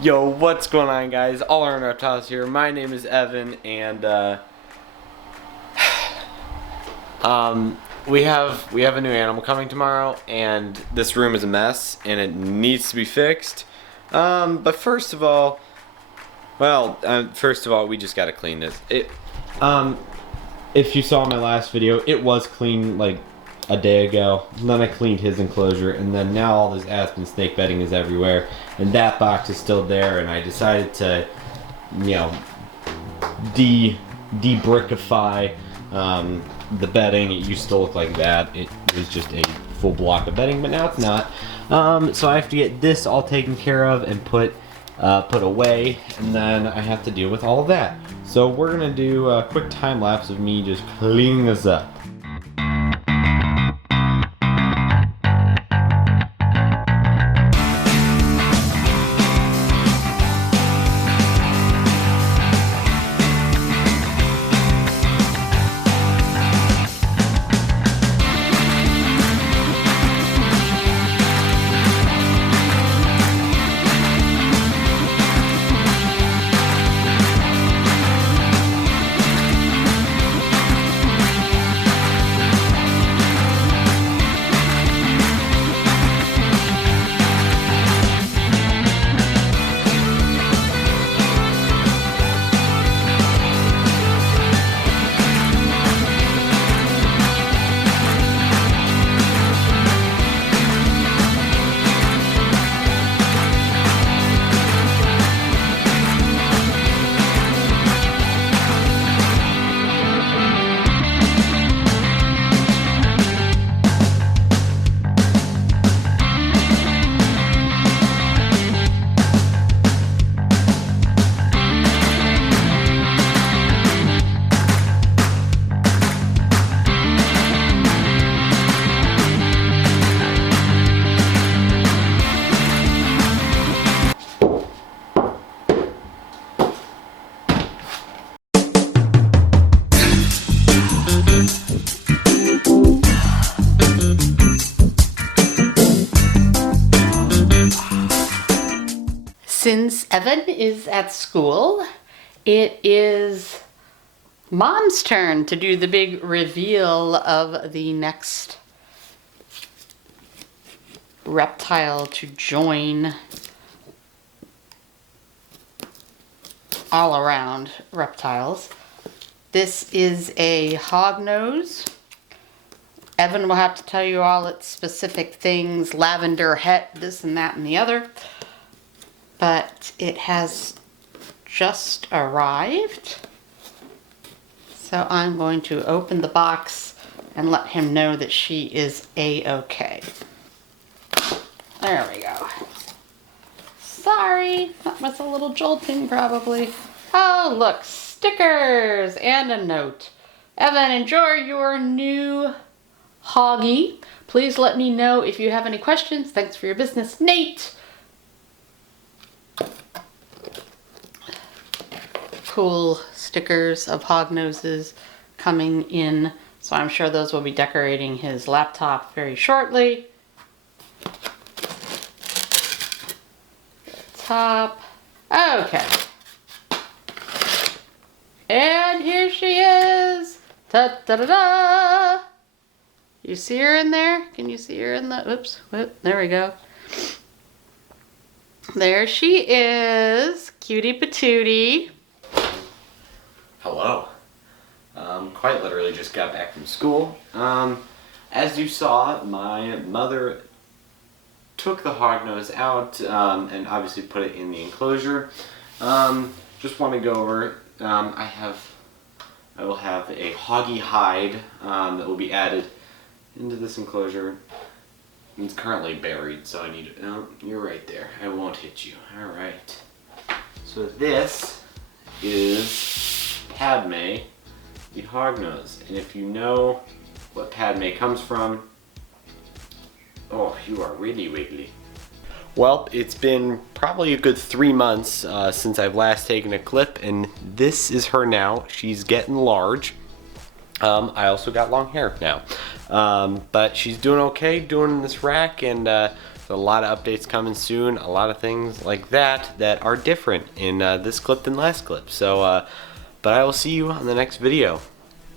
Yo, what's going on, guys? All Around Reptiles here. My name is Evan, and we have a new animal coming tomorrow, and this room is a mess, and it needs to be fixed. But first of all, we just gotta clean this. If you saw my last video, it was clean like a day ago. And then I cleaned his enclosure, and then now all this aspen snake bedding is everywhere, and that box is still there. And I decided to, de-brickify the bedding. It used to look like that. It was just a full block of bedding, but now it's not. So I have to get this all taken care of and put away, and then I have to deal with all of that. So we're gonna do a quick time lapse of me just cleaning this up. Since Evan is at school, it is Mom's turn to do the big reveal of the next reptile to join All Around Reptiles. This is a hognose. Evan will have to tell you all its specific things, lavender het, this and that and the other. But it has just arrived. So I'm going to open the box and let him know that she is A-okay. There we go. Sorry, that was a little jolting probably. Oh, look, stickers and a note. Evan, enjoy your new hoggy. Please let me know if you have any questions. Thanks for your business, Nate. Cool stickers of hognoses coming in, so I'm sure those will be decorating his laptop very shortly. Top. Okay. And here she is. Ta-da-da-da! You see her in there? Can you see her in the... Oops. Whoop, there we go. There she is. Cutie patootie. Hello. Quite literally just got back from school. As you saw, my mother took the hognose out and obviously put it in the enclosure. Just want to go over. I will have a hoggy hide that will be added into this enclosure. It's currently buried, so I need to... Oh, you're right there. I won't hit you. All right. So this is Padme, the hognose. And if you know what Padme comes from, oh, you are really wiggly. Well, it's been probably a good 3 months since I've last taken a clip, and this is her now. She's getting large. I also got long hair now. But she's doing okay, doing this rack, and with a lot of updates coming soon, a lot of things like that are different in this clip than last clip. So, but I will see you on the next video.